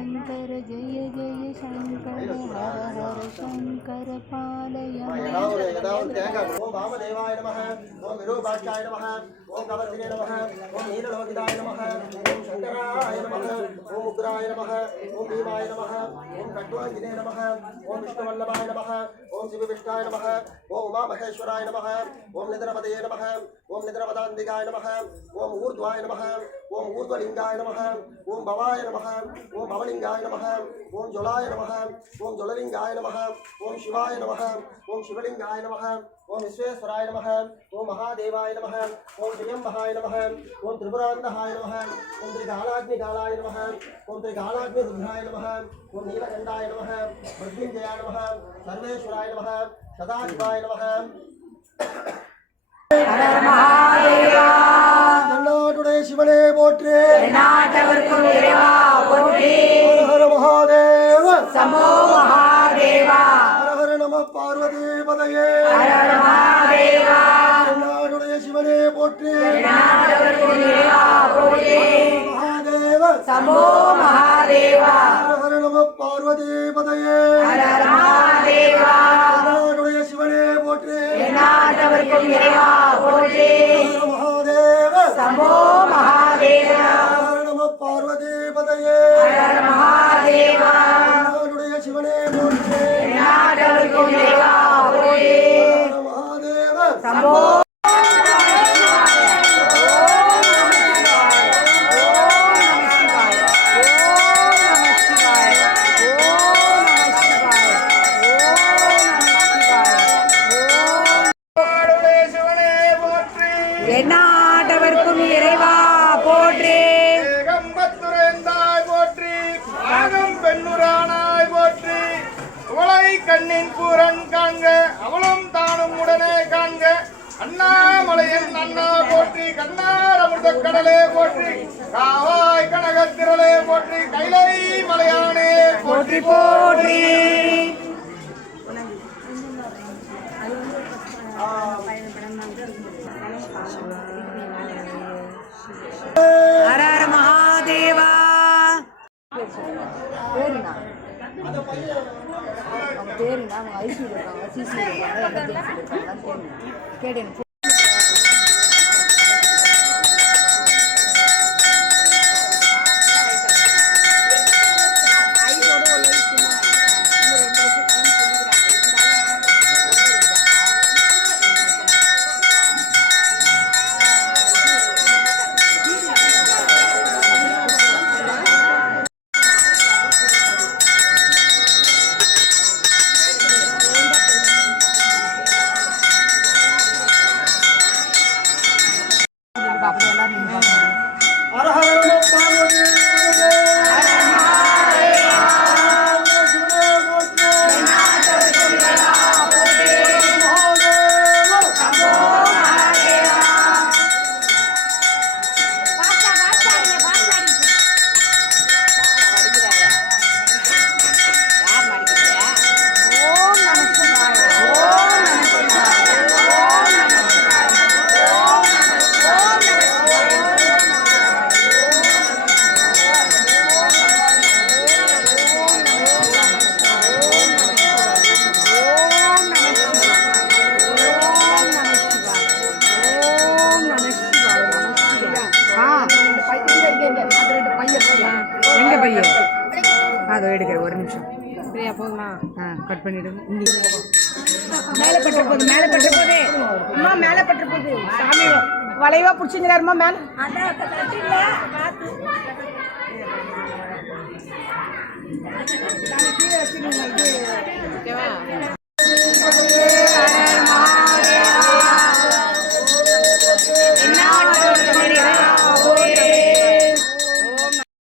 शंकर जय जय शंकर हर हर शंकर पालय ओम वामदेवाय नमः ओम विरूपाक्षाय नमः ओम कवर्तिने नमः ओम नीललोकिताय नमः ओम शंकराय नमः ओम उग्राय नमः ओम भीमाय नमः ओम खट्वांगिने नमः ओम विष्णुवल्लभाय नमः ओम शिवविष्णाय नमः ओम उमामहेश्वराय नमः ओम निद्रपदये नमः ओम निद्रपदान्तिकाय नमः ओम ऊर्ध्वाय नमः ओम ऊर्ध्वलिंगाय नमः ओम भवाय नमः ओम भवलिंगाय नमः ओम ज्वलाय नमः ओम ज्वललिंगाय नमः ओम शिवाय नमः ओम शिवलिंगाय नमः ओम विश्वेश्वराय नमः ओम महादेवाय नमः ओम त्र्यंबकाय नमः ओम त्रिपुरान्तकाय नमः ओम त्रिकालाग्निकालाय नमः ओम त्रिकालाग्निरुद्राय नमः ओम नीलकण्ठाय नमः मृत्युञ्जयाय नमः सर्वेश्वराय नमः सदाशिवाय नमः हर महादेवा नाटुडे शिवने पोट्रे नाटवर्कुम इरेवा पोट्रे हर महादेव समो महादेवा हर हर नमः पार्वती पतये हर हर महादेवा नाटुडे शिवने पोट्रे नाटवर्कुम इरेवा पोट्रे महादेव समो महादेवा हर हर नमः पार्वती पतये हर हर महादेवा नाटुडे शिवने पोट्रे नाटवर्कुम इरेवा पोट्रे महादेव समो महादेवा हर नमः पार्वती पतये हर हर महादेवा नाटुडे शिवने पोट्रे नाटवर्कुम इरेवा पोट्रे महादेव समो எந்நாட்டவர்க்கும் இறைவா போற்றி ஏகம்பத்துரைந்தாய் போற்றி ஆகம் பெண்ணுரானாய் போற்றி அவளை கண்ணின் பூரன் காண்க அவளும் தானும் உடனே காண்க அண்ணாமலையின் அண்ணா போற்றி கண்ணார் அமிர்த கடலே போற்றி காவாய் கனகத்திரளே போற்றி கைலை மலையானே போற்றி போற்றி ஹர ஹர மகாதேவா பேருண்ணா அவங்க பேருண்ணா அவங்க ஐசி இருக்காங்க சிசி இருக்காங்க எமர்ஜென்சி இருக்காங்க கேட்டேன் हर हर नमः पार्वती எங்க பையன் அதை எடுக்கிறேன் ஒரு நிமிஷம் சரியா போதுமா கட் பண்ணிடுங்க மேலே பற்ற போகுது மேலே பற்ற போகுது அம்மா மேலே பற்ற போகுது சாமி வளைவா பிடிச்சிங்களாருமா மேலே கீழே வச்சுருங்க இது